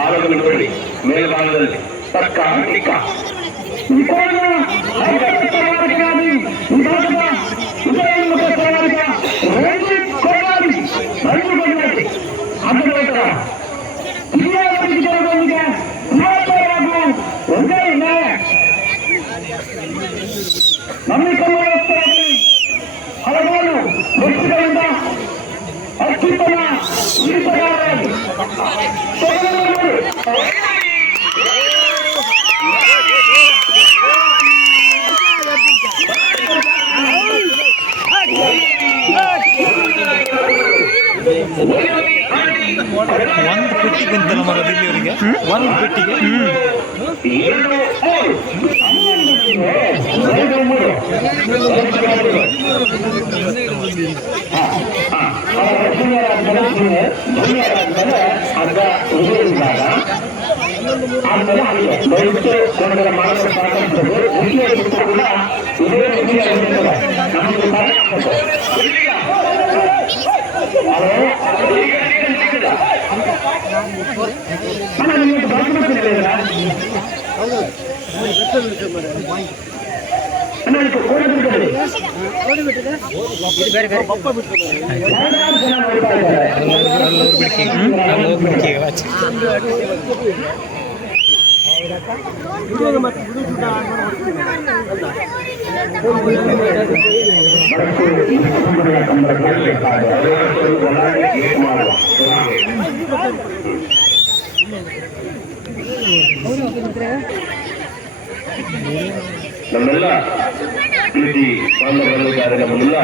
ಆಳಗಳು ನೋಡಿ ಮೇಲ್ಭಾಗದಲ್ಲಿ ತಕ್ಕ ಟಿಕ್ಕ ಹಲವಾರು ವ್ಯಕ್ತಿಗಳಿಂದ ಅತ್ಯುತ್ತಮ ಈಟಗಾರರಾಗಿ ಒಂದು ಪೆಟ್ಟಿಗೆ ಅಂತಲ್ಲ ಮರದ ಇಲ್ಲಿವರಿಗೆ ಒಂದು ಪೆಟ್ಟಿಗೆ ನಮ್ಮೆಲ್ಲ ಪ್ರೀತಿ ಬಾಂಧವರಿದ್ದಾರೆ. ನಮ್ಮೆಲ್ಲ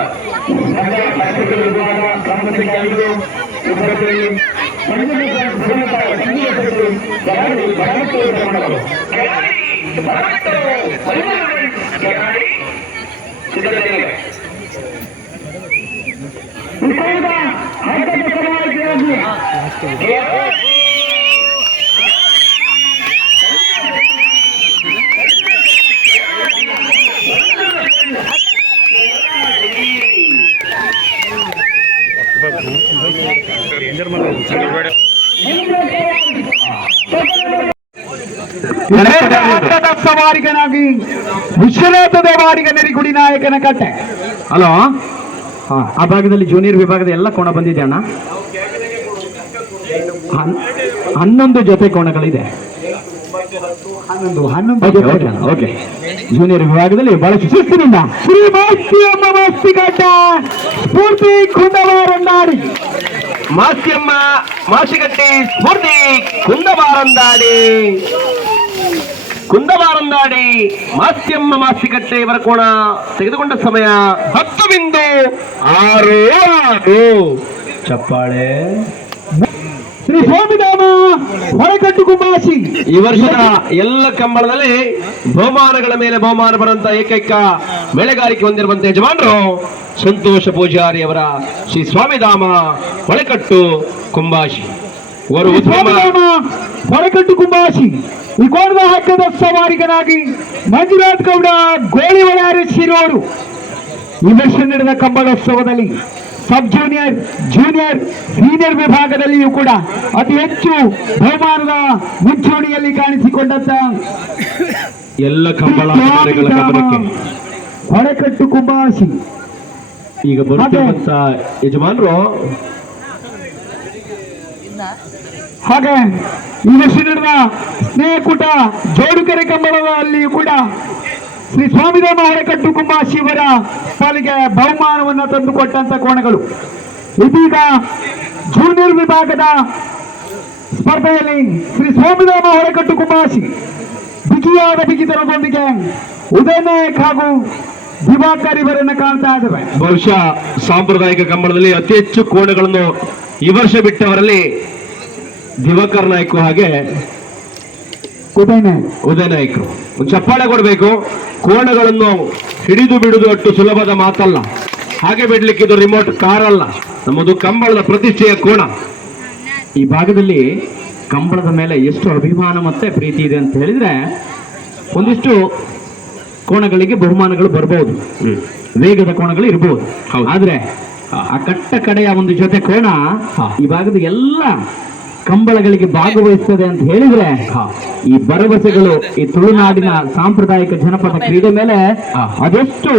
ಸವಾರಿಗನಾಗಿ ವಿಶ್ವನಾಥದ ವಾರಿಗ ನೆರಿಗುಡಿ ನಾಯಕನ ಕಟ್ಟೆ. ಹಲೋ, ಆ ಭಾಗದಲ್ಲಿ ಜೂನಿಯರ್ ವಿಭಾಗದ ಎಲ್ಲ ಕೋಣ ಬಂದಿದೆ ಅಣ್ಣ. 11 ಜೊತೆ ಕೋಣಗಳಿದೆ. 11 ಓಕೆ. ಜೂನಿಯರ್ ವಿಭಾಗದಲ್ಲಿ ಬಹಳಷ್ಟು ಶಿಸ್ತಿನಿಂದ ಶ್ರೀ ಮಾಸ್ತಿಯಮ್ಮ ಮಾಸ್ತಿಘಟ್ಟ ಸ್ಫೂರ್ತಿ ಕುಂದವಾರಂದಾಡಿ. ಮಾಸ್ತಿಯಮ್ಮ ಮಾಸಿಗಟ್ಟಿ ಸ್ಫೂರ್ತಿ ಕುಂದವಾರಂದಾಡಿ. ಕುಂದವಾರಂದಾಡಿ ಮಾಸ್ತಿಯಮ್ಮ ಮಾಸಿಗಟ್ಟೆ ಇವರ ಕೋಣ ತೆಗೆದುಕೊಂಡ ಸಮಯ 10:06. ಚಪ್ಪಾಳೆ. ಶ್ರೀ ಸ್ವಾಮಿನಾಮ ಹೊರಕಟ್ಟು ಕುಂಬಾಸಿ. ಈ ವರ್ಷದ ಎಲ್ಲ ಕಂಬಳದಲ್ಲಿ ಬಹುಮಾನಗಳ ಮೇಲೆ ಬಹುಮಾನ ಬರುವಂತ ಏಕೈಕ ಬೆಳೆಗಾರಿಕೆ ಹೊಂದಿರುವಂತ ಯಜಮಾನರು ಸಂತೋಷ ಪೂಜಾರಿ ಅವರ ಶ್ರೀ ಸ್ವಾಮಿಧಾಮ ಹೊಳೆಕಟ್ಟು ಕುಂಬಾಶಿ. ಹೊರಕಟ್ಟು ಕುಂಬಾಶಿ ಈ ಕೋಣದ ಹಕ್ಕದ ಸವಾರಿಗನಾಗಿ ಮಂಜುನಾಥ್ ಗೌಡ ಗೋಳಿವಳ ಅರಸಿರೋರು ಈ ವರ್ಷ ನಡೆದ ಕಂಬಳೋತ್ಸವದಲ್ಲಿ ಸಬ್ ಜೂನಿಯರ್, ಜೂನಿಯರ್, ಸೀನಿಯರ್ ವಿಭಾಗದಲ್ಲಿಯೂ ಕೂಡ ಅತಿ ಹೆಚ್ಚು ಬಹುಮಾನದ ಮುಂಚೂಣಿಯಲ್ಲಿ ಕಾಣಿಸಿಕೊಂಡಂತ ಎಲ್ಲ ಕಂಬಳಗಳ ಗಮನಕ್ಕೆ ಹೊರಕಟ್ಟು ಕುಂಬಾಸಿ ಈಗ ಬರುತ್ತಿರುವಂತ ಯಜಮಾನರು. ಹಾಗೆ ಈ ವರ್ಷ ನಡೆದ ಸ್ನೇಹಕೂಟ ಜೋಡುಕೆರೆ ಕಂಬಳದಲ್ಲಿಯೂ ಕೂಡ ಶ್ರೀ ಸ್ವಾಮಿಧಾಮ ಹೊರಕಟ್ಟು ಕುಂಬಾಶಿ ಅವರ ಪಾಲಿಗೆ ಬಹುಮಾನವನ್ನು ತಂದುಕೊಟ್ಟಂತ ಕೋಣಗಳು. ಇದೀಗ ಜೂನಿಯರ್ ವಿಭಾಗದ ಸ್ಪರ್ಧೆಯಲ್ಲಿ ಶ್ರೀ ಸ್ವಾಮಿಧಾಮ ಹೊರಕಟ್ಟು ಕುಂಬಾಶಿ ಬಿಗಿಯಾದ ಬಿಗಿತನದೊಂದಿಗೆ ಉದಯ ನಾಯಕ್ ಹಾಗೂ ದಿವಾಕರ್ ಇವರನ್ನು ಕಾಣ್ತಾ ಇದ್ದೇವೆ. ಬಹುಶಃ ಸಾಂಪ್ರದಾಯಿಕ ಕಂಬಳದಲ್ಲಿ ಅತಿ ಹೆಚ್ಚು ಕೋಣಗಳನ್ನು ಈ ವರ್ಷ ಬಿಟ್ಟವರಲ್ಲಿ ದಿವಾಕರ್ ನಾಯ್ಕು ಹಾಗೆ ಉದಯ ನಾಯ್ಕರು. ಒಂದು ಚಪ್ಪಾಳೆ ಕೊಡಬೇಕು. ಕೋಣಗಳನ್ನು ಹಿಡಿದು ಬಿಡುವುದು ಅಷ್ಟು ಸುಲಭದ ಮಾತಲ್ಲ. ಹಾಗೆ ಬಿಡ್ಲಿಕ್ಕೆ ಇದು ರಿಮೋಟ್ ಕಾರ್ ಅಲ್ಲ, ನಮ್ಮದು ಕಂಬಳದ ಪ್ರತಿಷ್ಠೆಯ ಕೋಣ. ಈ ಭಾಗದಲ್ಲಿ ಕಂಬಳದ ಮೇಲೆ ಎಷ್ಟು ಅಭಿಮಾನ ಮತ್ತೆ ಪ್ರೀತಿ ಇದೆ ಅಂತ ಹೇಳಿದ್ರೆ ಒಂದಿಷ್ಟು ಕೋಣಗಳಿಗೆ ಬಹುಮಾನಗಳು ಬರಬಹುದು, ವೇಗದ ಕೋಣಗಳು ಇರಬಹುದು. ಆದ್ರೆ ಆ ಕಟ್ಟ ಕಡೆಯ ಒಂದು ಜೊತೆ ಕೋಣ ಈ ಭಾಗದ ಎಲ್ಲ ಕಂಬಳಗಳಿಗೆ ಭಾಗವಹಿಸ್ತದೆ ಅಂತ ಹೇಳಿದ್ರೆ ಈ ಭರವಸೆಗಳು ಈ ತುಳುನಾಡಿನ ಸಾಂಪ್ರದಾಯಿಕ ಜನಪದ ಕ್ರೀಡೆ ಮೇಲೆ ಅದೆಷ್ಟು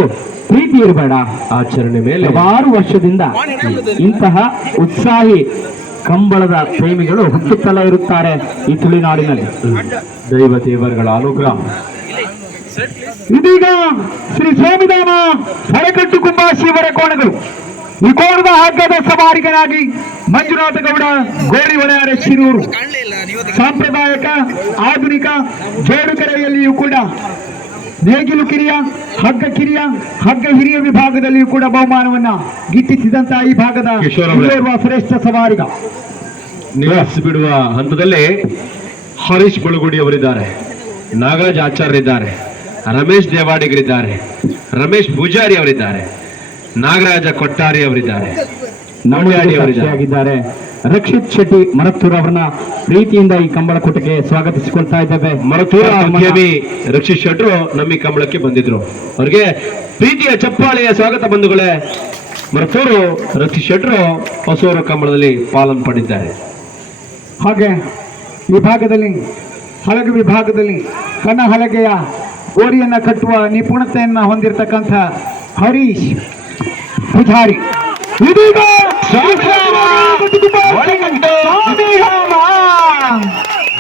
ಪ್ರೀತಿ ಇರಬೇಡ. ಆಚರಣೆ ಮೇಲೆ ಹಲವಾರು ವರ್ಷದಿಂದ ಇಂತಹ ಉತ್ಸಾಹಿ ಕಂಬಳದ ಪ್ರೇಮಿಗಳು ಹುಟ್ಟುತ್ತಲೇ ಇರುತ್ತಾರೆ ಈ ತುಳುನಾಡಿನಲ್ಲಿ. ದೈವ ದೇವರುಗಳ ಅನುಗ್ರಹ. ಇದೀಗ ಶ್ರೀ ಸ್ವಾಮಿಧಾಮ ಹರಕಟ್ಟು ಕುಂಬಾಶಿಯವರ ಕೋಣಗಳು. ಈ ಕೋಣದ ಹಗ್ಗದ ಸವಾರಿಗನಾಗಿ ಮಂಜುನಾಥ ಗೌಡ ಗೋರಿ ಒಡೆಯರ ಶಿರೂರು ಸಾಂಪ್ರದಾಯಿಕ ಆಧುನಿಕ ಜೋಡುಕರೆಯಲ್ಲಿಯೂ ಕೂಡ ನೇಗಿಲು ಕಿರಿಯ ಹಗ್ಗ ಹಿರಿಯ ವಿಭಾಗದಲ್ಲಿಯೂ ಕೂಡ ಬಹುಮಾನವನ್ನ ಗಿಟ್ಟಿಸಿದಂತಹ ಈ ಭಾಗದ ಓರ್ವ ಶ್ರೇಷ್ಠ ಸವಾರಿಗ. ನಿಲ್ಲಿಸಿಬಿಡುವ ಹಂತದಲ್ಲಿ ಹರೀಶ್ ಬಳುಗುಡಿ ಅವರಿದ್ದಾರೆ, ನಾಗರಾಜ್ ಆಚಾರ್ಯರಿದ್ದಾರೆ, ರಮೇಶ್ ದೇವಾಡಿಗರಿದ್ದಾರೆ, ರಮೇಶ್ ಪೂಜಾರಿ ಅವರಿದ್ದಾರೆ, ನಾಗರಾಜ ಕೊಟ್ಟಾರಿ ಅವರಿದ್ದಾರೆ, ಆಗಿದ್ದಾರೆ. ರಕ್ಷಿತ್ ಶೆಟ್ಟಿ ಮರತ್ತೂರ್ ಅವರನ್ನ ಪ್ರೀತಿಯಿಂದ ಈ ಕಂಬಳ ಕೂಟಕ್ಕೆ ಸ್ವಾಗತಿಸಿಕೊಳ್ತಾ ಇದ್ದೇವೆ. ಮರತೂರ ಉದ್ಯಮಿ ರಕ್ಷಿತ್ ಶೆಟ್ರು ನಮ್ಮ ಈ ಕಂಬಳಕ್ಕೆ ಬಂದಿದ್ರು. ಅವರಿಗೆ ಪ್ರೀತಿಯ ಚಪ್ಪಾಳೆಯ ಸ್ವಾಗತ ಬಂಧುಗಳೇ. ಮರತೂರು ರಕ್ಷಿತ್ ಶೆಟ್ರು ಹೊಸೂರು ಕಂಬಳದಲ್ಲಿ ಪಾಲನ್ ಪಡೆದಿದ್ದಾರೆ. ಹಾಗೆ ವಿಭಾಗದಲ್ಲಿ ಹಲಗೆ ವಿಭಾಗದಲ್ಲಿ ಕನ್ನ ಹಲಗೆಯ ಗೋರಿಯನ್ನ ಕಟ್ಟುವ ನಿಪುಣತೆಯನ್ನ ಹೊಂದಿರತಕ್ಕಂಥ ಹರೀಶ್ ಪೂಜಾರಿ. ಇದೀಗ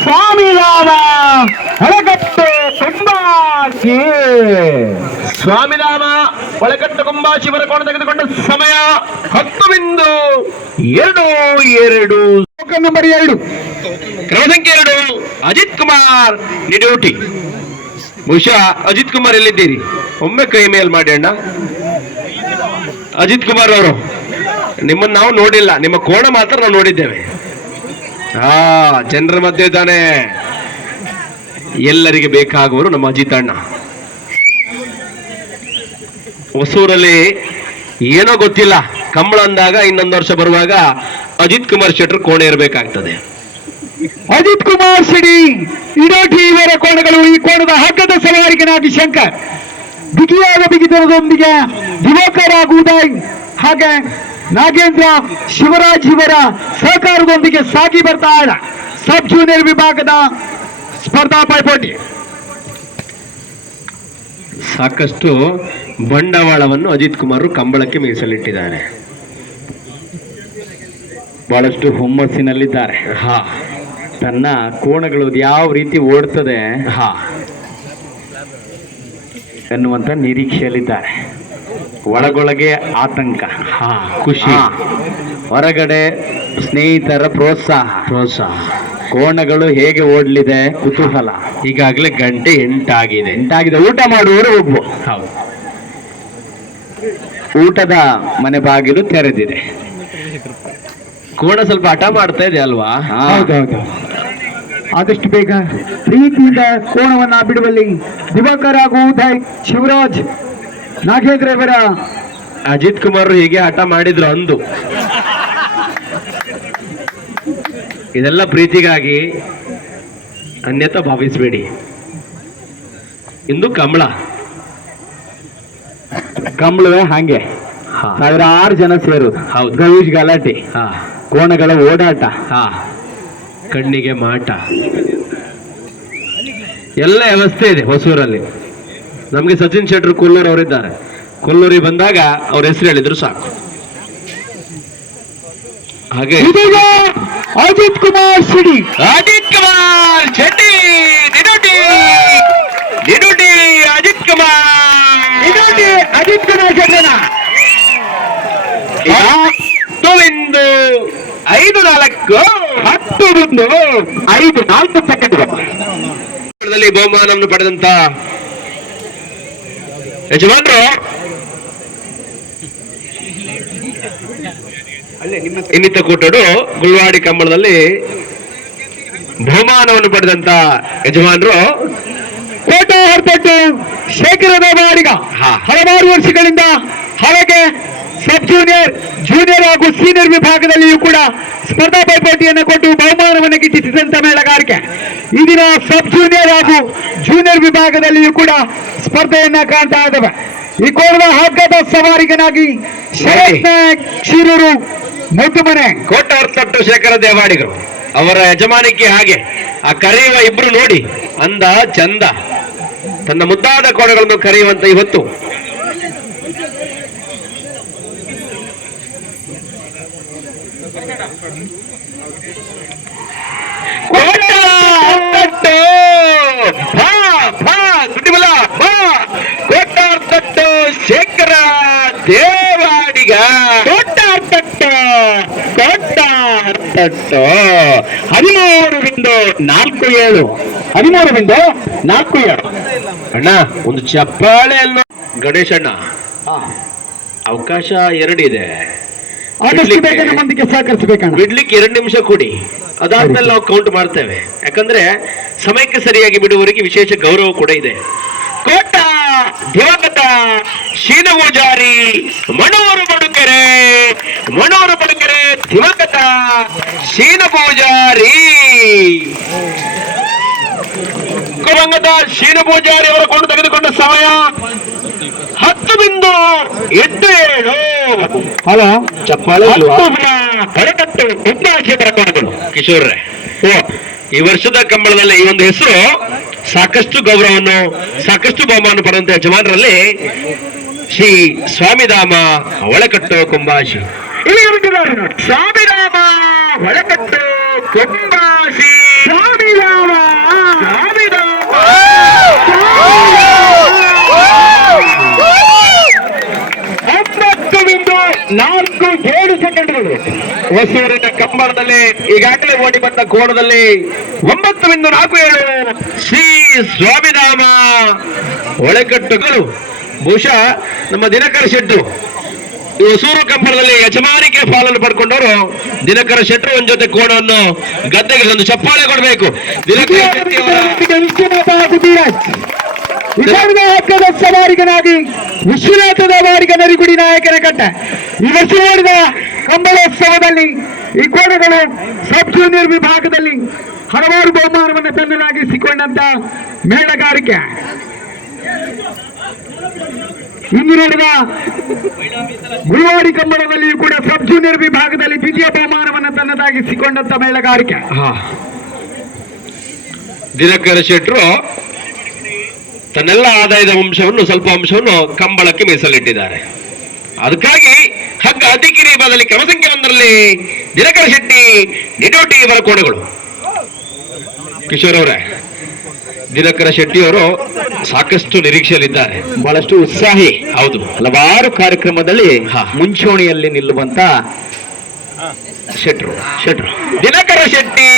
ಸ್ವಾಮಿಧಾಮ ಹಳಗಟ್ಟು ಕುಂಬಾಶಿ ಸ್ವಾಮಿಧಾಮ ಒಳಕಟ್ಟು ಕುಂಬಾಶಿವರ ಕೋಣ ತೆಗೆದುಕೊಂಡ ಸಮಯ 10:02 ನಂಬರ್ 2 ಕ್ರಮ ಸಂಖ್ಯೆ 2 ಅಜಿತ್ ಕುಮಾರ್ ನಿಡ್ಯೂಟಿ. ಬಹುಶಃ ಅಜಿತ್ ಕುಮಾರ್ ಎಲ್ಲಿದ್ದೀರಿ? ಒಮ್ಮೆ ಕೈ ಮೇಲ್ ಮಾಡಿ ಅಣ್ಣ. ಅಜಿತ್ ಕುಮಾರ್ ಅವರು, ನಿಮ್ಮನ್ನು ನಾವು ನೋಡಿಲ್ಲ, ನಿಮ್ಮ ಕೋಣ ಮಾತ್ರ ನಾವು ನೋಡಿದ್ದೇವೆ. ಜನರ ಮಧ್ಯೆ ಇದ್ದಾನೆ. ಎಲ್ಲರಿಗೆ ಬೇಕಾಗುವರು ನಮ್ಮ ಅಜಿತ್ ಅಣ್ಣ. ಹೊಸೂರಲ್ಲಿ ಏನೋ ಗೊತ್ತಿಲ್ಲ, ಕಂಬಳ ಅಂದಾಗ ಇನ್ನೊಂದು ವರ್ಷ ಬರುವಾಗ ಅಜಿತ್ ಕುಮಾರ್ ಶೆಟ್ರು ಕೋಣ ಇರಬೇಕಾಗ್ತದೆ. ಅಜಿತ್ ಕುಮಾರ್ ಸಿಡಿ ಇಡೋಟಿ ಇವರ ಕೋಣಗಳು. ಈ ಕೋಣದ ಹಗ್ಗದ ಸವಾರಿಗನಾಗಿ ಶಂಕರ್, ಬಿಗಿಯಾದ ಬಿಗಿತನದೊಂದಿಗೆ ದಿವಾಕರ್ ಹಾಗೂ ಉದಯ್ ಹಾಗೆ ನಾಗೇಂದ್ರ ಶಿವರಾಜ್ ಇವರ ಸಹಕಾರದೊಂದಿಗೆ ಸಾಗಿ ಬರ್ತಾ ಇದೆ ಸಬ್ ಜೂನಿಯರ್ ವಿಭಾಗದ ಸ್ಪರ್ಧಾ ಪೈಪೋಟಿ. ಸಾಕಷ್ಟು ಬಂಡವಾಳವನ್ನು ಅಜಿತ್ ಕುಮಾರ್ ಕಂಬಳಕ್ಕೆ ಮೀಸಲಿಟ್ಟಿದ್ದಾರೆ. ಬಹಳಷ್ಟು ಹುಮ್ಮಸ್ಸಿನಲ್ಲಿದ್ದಾರೆ. ತನ್ನ ಕೋಣಗಳು ಯಾವ ರೀತಿ ಓಡ್ತದೆ ಎನ್ನುವಂತ ನಿರೀಕ್ಷೆಯಲ್ಲಿದ್ದಾರೆ. ಒಳಗೊಳಗೆ ಆತಂಕ, ಖುಷಿ, ಹೊರಗಡೆ ಸ್ನೇಹಿತರ ಪ್ರೋತ್ಸಾಹ, ಕೋಣಗಳು ಹೇಗೆ ಓಡ್ಲಿದೆ ಕುತೂಹಲ. ಈಗಾಗಲೇ ಗಂಟೆ 8 ಆಗಿದೆ. ಊಟ ಮಾಡುವವರು ಹೋಗ್ಬೋದು. ಹೌದು, ಊಟದ ಮನೆ ಬಾಗಿಲು ತೆರೆದಿದೆ. ಕೋಣ ಸ್ವಲ್ಪ ಹಠ ಮಾಡ್ತಾ ಇದೆ ಅಲ್ವಾ? ಹೌದೌದು. ಆದಷ್ಟು ಬೇಗ ಪ್ರೀತಿಯಿಂದ ಕೋಣವನ್ನ ಬಿಡುವಲ್ಲಿ ದಿವಾಕರ್ ಹಾಗೂ ಉದಯ್, ಶಿವರಾಜ್, ನಾಗೇಂದ್ರ ಇವರ ಅಜಿತ್ ಕುಮಾರ್ ಹೀಗೆ ಹಠ ಮಾಡಿದ್ರು ಅಂದು. ಇದೆಲ್ಲ ಪ್ರೀತಿಗಾಗಿ, ಅನ್ಯತಾ ಭಾವಿಸಬೇಡಿ. ಇಂದು ಕಂಬಳವೇ ಹಾಗೆ 1000 ಜನ ಸೇರುದು. ಹೌದು, ಗವೀಶ್ ಗಲಾಟೆ, ಕೋಣಗಳ ಓಡಾಟ, ಕಣ್ಣಿಗೆ ಮಾಟ, ಎಲ್ಲ ವ್ಯವಸ್ಥೆ ಇದೆ ಹೊಸೂರಲ್ಲಿ. ನಮಗೆ ಸಚಿನ್ ಶೆಟ್ರು ಕೊಲ್ಲೂರು ಅವರಿದ್ದಾರೆ. ಕೊಲ್ಲೂರಿಗೆ ಬಂದಾಗ ಅವ್ರ ಹೆಸರು ಹೇಳಿದ್ರು ಸಾಕು. ಹಾಗೆ ಅಜಿತ್ ಕುಮಾರ್ ಸಿಡಿ, ಅಜಿತ್ ಕುಮಾರ್ ಶೆಟ್ಟಿ ನಿಡುಟಿ, ಅಜಿತ್ ಕುಮಾರ್ ಅಜಿತ್ ಕುಮಾರ್ ಶೆಟ್ಟನ 10:04 ಸೆಕೆಂಡ್ಗಳಲ್ಲಿ ಬಹುಮಾನವನ್ನು ಪಡೆದಂತ ಯಜಮಾನರು ಇನ್ನಿತ ಕೂಟಡು ಗುಳ್ವಾಡಿ ಕಂಬಳದಲ್ಲಿ ಬಹುಮಾನವನ್ನು ಪಡೆದಂತ ಯಜಮಾನರು ಕೋಟೆ ಹೊರತಟ್ಟು ಶೇಖರದ ಬಾರಿಗ. ಹಲವಾರು ವರ್ಷಗಳಿಂದ ಹಾಗೆ ಸಬ್ ಜೂನಿಯರ್, ಜೂನಿಯರ್ ಹಾಗೂ ಸೀನಿಯರ್ ವಿಭಾಗದಲ್ಲಿಯೂ ಕೂಡ ಸ್ಪರ್ಧಾ ಪೈಪೋಟಿಯನ್ನು ಕೊಟ್ಟು ಬಹುಮಾನವನ್ನು ಗಿಟ್ಟಿಸಿದಂತ ಮೇಳಗಾರಿಕೆ. ಈ ದಿನ ಸಬ್ ಜೂನಿಯರ್ ಹಾಗೂ ಜೂನಿಯರ್ ವಿಭಾಗದಲ್ಲಿಯೂ ಕೂಡ ಸ್ಪರ್ಧೆಯನ್ನ ಕಾಣ್ತಾ ಇದ್ದಾವೆ. ಈ ಕೋಣದ ಹಗ್ಗದ ಸವಾರಿಗನಾಗಿ ಶರತ್ ನಾಯಕ್ ಶಿರೂರು, ಮುದ್ದುಮನೆ, ಕೋಟೆ ಹೊರತಟ್ಟು ಶೇಖರ ದೇವಾಡಿಗರು. ಅವರ ಯಜಮಾನಿಕೆ ಹಾಗೆ. ಆ ಕರೆಯುವ ಇಬ್ರು ನೋಡಿ ಅಂದ ಚಂದ, ತನ್ನ ಮುದ್ದಾದ ಕೋಣಗಳನ್ನು ಕರೆಯುವಂತ ಇವತ್ತು ಕೋಟಾರ್ತಟ್ಟು ಶೇಖರ ದೇವಾಡಿಗ. ಕೋಟಾರ್ತಟ್ಟು 13-47 13-47. ಅಣ್ಣ ಒಂದು ಚಪ್ಪಾಳೆ ಅಲ್ಲ ಗಣೇಶ್ ಅಣ್ಣ. ಅವಕಾಶ ಎರಡಿದೆ, ಆದಷ್ಟು ಬೇಗ ನಮ್ಮೊಂದಿಗೆ ಸಹಕರಿಸಬೇಕಣ್ಣ. ಬಿಡ್ಲಿಕ್ಕೆ 2 ನಿಮಿಷ ಕೊಡಿ, ಅದಾದ್ಮೇಲೆ ನಾವು ಕೌಂಟ್ ಮಾಡ್ತೇವೆ. ಯಾಕಂದ್ರೆ ಸಮಯಕ್ಕೆ ಸರಿಯಾಗಿ ಬಿಡುವವರಿಗೆ ವಿಶೇಷ ಗೌರವ ಕೂಡ ಇದೆ. ಕೋಟ ದಿವಂಗತ ಶೀನಮೂಜಾರಿ ಮಣೂರು ಬಡುಕೆರೆ ದಿವಂಗತ ಶೀನಪೂಜಾರಿ. ದಿವಂಗತ ಶೀನಪೂಜಾರಿ ಅವರ ಕೊಂಡು ತೆಗೆದುಕೊಂಡ ಸಮಯ 10:87. ಹಲೋ, ಚಪ್ಪಾಳೆ ಹೊರತಟ್ಟು ಉದ್ದಾಶೀಕರಣಗಳು. ಕಿಶೋರ್ರೆ, ಈ ವರ್ಷದ ಕಂಬಳದಲ್ಲಿ ಈ ಒಂದು ಹೆಸರು ಸಾಕಷ್ಟು ಗೌರವವನ್ನು, ಸಾಕಷ್ಟು ಬಹುಮಾನ ಪಡೆದಂತ ಯಜಮಾನರಲ್ಲಿ ಶ್ರೀ ಸ್ವಾಮಿಧಾಮ ಒಳಕಟ್ಟು ಕೊಂಬಾಶಿ. ಸ್ವಾಮಿಧಾಮ ಒಳಕಟ್ಟು ಕೊಂಬಾಶಿ. ಸ್ವಾಮಿಧಾಮ 9:47 ಹೊಸೂರಿನ ಕಂಬಳದಲ್ಲಿ ಈಗಾಗಲೇ ಓಡಿ ಬಂದ ಕೋಣದಲ್ಲಿ 9:47 ಶ್ರೀ ಸ್ವಾಮಿಧಾಮ ಒಳಕಟ್ಟುಗಳು. ಬಹುಶಃ ನಮ್ಮ ದಿನಕರ ಶೆಟ್ರು ಈ ಹೊಸೂರು ಕಂಬಳದಲ್ಲಿ ಯಜಮಾನಿಕೆ ಪಾಲನ್ನು ಪಡ್ಕೊಂಡವರು ದಿನಕರ ಶೆಟ್ರು ಒಂದ್ ಜೊತೆ ಕೋಣವನ್ನು ಗದ್ದೆಗೆ ಒಂದು ಚಪ್ಪಾಳೆ ಕೊಡಬೇಕು. ದಿನಕರ ಶೆಟ್ಟಿ ಅವರ ವಿಧಾನದ ಹಕ್ಕದ ಸವಾರಿಗನಾಗಿ ವಿಶ್ವನಾಥದ ವಾರಿಗ ನರಿಗುಡಿ ನಾಯಕನ ಕಟ್ಟ. ಈ ವರ್ಷ ಮಾಡಿದ ಕಂಬಳೋತ್ಸವದಲ್ಲಿ ಈ ಕೋಣಗಳು ಸಬ್ ಜೂನಿಯರ್ ವಿಭಾಗದಲ್ಲಿ ಹಲವಾರು ಬಹುಮಾನವನ್ನು ತನ್ನದಾಗಿಸಿಕೊಂಡಂತ ಮೇಳಗಾರಿಕೆ. ಇಂದು ನಡೆದ ಗುರುವಾಡಿ ಕಂಬಳದಲ್ಲಿಯೂ ಕೂಡ ಸಬ್ ಜೂನಿಯರ್ ವಿಭಾಗದಲ್ಲಿ ದ್ವಿತೀಯ ಬಹುಮಾನವನ್ನು ತನ್ನದಾಗಿಸಿಕೊಂಡಂತ ಮೇಳಗಾರಿಕೆ. ದಿನಕರ ಶೆಟ್ರು ತನ್ನೆಲ್ಲ ಆದಾಯದ ಸ್ವಲ್ಪ ಅಂಶವನ್ನು ಕಂಬಳಕ್ಕೆ ಮೀಸಲಿಟ್ಟಿದ್ದಾರೆ. ಅದಕ್ಕಾಗಿ ಹಗ್ಗ ಅತಿಕಿರಿ ಬದಲಿ ಕ್ರಮಸಂಖ್ಯೆ 1ರಲ್ಲಿ ದಿನಕರ ಶೆಟ್ಟಿ ನಿಡೋಟಿ ಇವರ ಕೋಣಗಳು. ಕಿಶೋರ್ ಅವರೇ, ದಿನಕರ ಶೆಟ್ಟಿಯವರು ಸಾಕಷ್ಟು ನಿರೀಕ್ಷೆಯಲ್ಲಿದ್ದಾರೆ, ಬಹಳಷ್ಟು ಉತ್ಸಾಹಿ. ಹೌದು, ಹಲವಾರು ಕಾರ್ಯಕ್ರಮದಲ್ಲಿ ಮುಂಚೂಣಿಯಲ್ಲಿ ನಿಲ್ಲುವಂತ ಶೆಟ್ರು. ದಿನಕರ ಶೆಟ್ಟಿ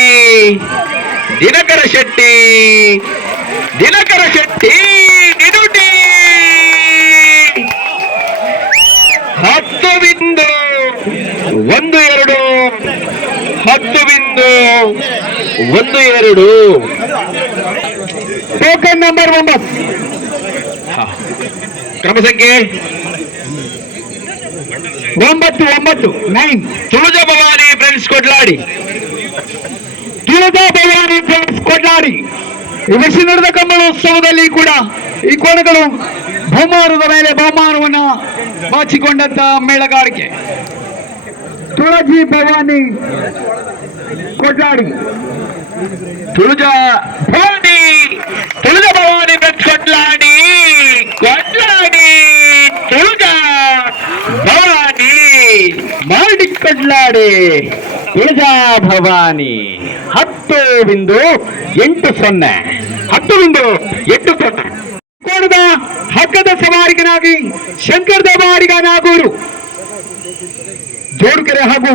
10:12 ಟೋಕನ್ ನಂಬರ್ 9 ಕ್ರಮಸಂಖ್ಯೆ 9 ತುಳಜ ಭವಾನಿ ಫ್ರೆಂಡ್ಸ್ ಕೊಡ್ಲಾಡಿ. ಈ ವರ್ಷ ನಡೆದ ಕಂಬಳೋತ್ಸವದಲ್ಲಿ ಕೂಡ ಈ ಕೋಣಗಳು ಬಹುಮಾನದ ಮೇಲೆ ಬಹುಮಾನವನ್ನು ಬಾಚಿಕೊಂಡಂತ ಮೇಳಗಾರಿಕೆ. ತುಳಜಿ ಭವಾನಿ ಕೊಡ್ಲಾಡಿ, ತುಳಜ ಭವಾನಿ ಫ್ರೆಂಡ್ಸ್ ಕೊಡ್ಲಾಡಿ ತುಳಜ ಭವಾನಿ ಮಾಡಿ ಕೊಡ್ಲಾಡಿ ತುಳಜಾ ಭವಾನಿ 10:80 ಕೋಣದ ಹಗ್ಗದ ಸವಾರಿಗನಾಗಿ ಶಂಕರದ ಬಾಡಿಗ ನಾಗೂರು ಜೋಡುಕೆರೆ ಹಾಗೂ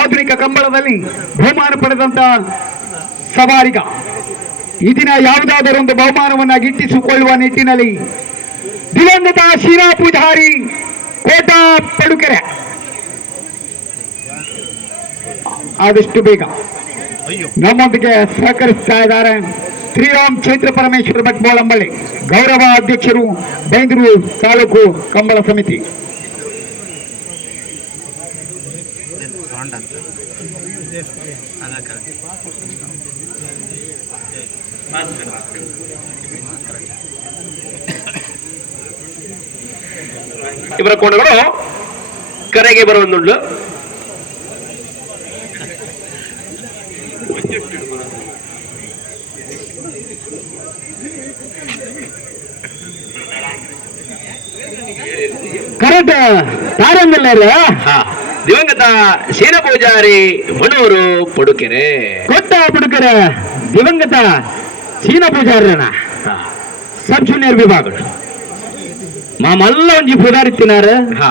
ಆಧುನಿಕ ಕಂಬಳದಲ್ಲಿ ಬಹುಮಾನ ಪಡೆದಂತ ಸವಾರಿಗ ಈ ದಿನ ಯಾವುದಾದರೊಂದು ಬಹುಮಾನವನ್ನು ಗಿಟ್ಟಿಸಿಕೊಳ್ಳುವ ನಿಟ್ಟಿನಲ್ಲಿ ದಿವಂಗತ ಶೀನಾ ಪೂಜಾರಿ ಕೋಟ ಪಡುಕೆರೆ ಆದಷ್ಟು ಬೇಗ ನಮ್ಮೊಂದಿಗೆ ಸಹಕರಿಸ್ತಾ ಇದ್ದಾರೆ. ಶ್ರೀರಾಮ್ ಚೈತ್ರ ಪರಮೇಶ್ವರ ಭಟ್ ಬೋಳಂಬಳ್ಳಿ, ಗೌರವ ಅಧ್ಯಕ್ಷರು, ಬೆಂಗಳೂರು ತಾಲೂಕು ಕಂಬಳ ಸಮಿತಿ. ಇವರ ಕೋಣಗಳು ಕರೆಗೆ ಬರುವಂದುಂಡು. ಕರೆಕ್ಟ್ ತಾರಂಗಲ್ಲ ಹಾ ದಿವಂಗತ ಶೀನ ಪೂಜಾರಿ ಮಣೂರು ಪಡುಕೆರೆ ಕೊಟ್ಟ ಪುಡುಕರ ದಿವಂಗತ ಚೀನ ಪೂಜಾರನ ಸಬ್ ಜೂನಿಯರ್ ವಿಭಾಗ ಮಾಮಲ್ಲ ಒಂಜಿ ಪುದಾರಿತ್ತಿನಾರ ಹಾ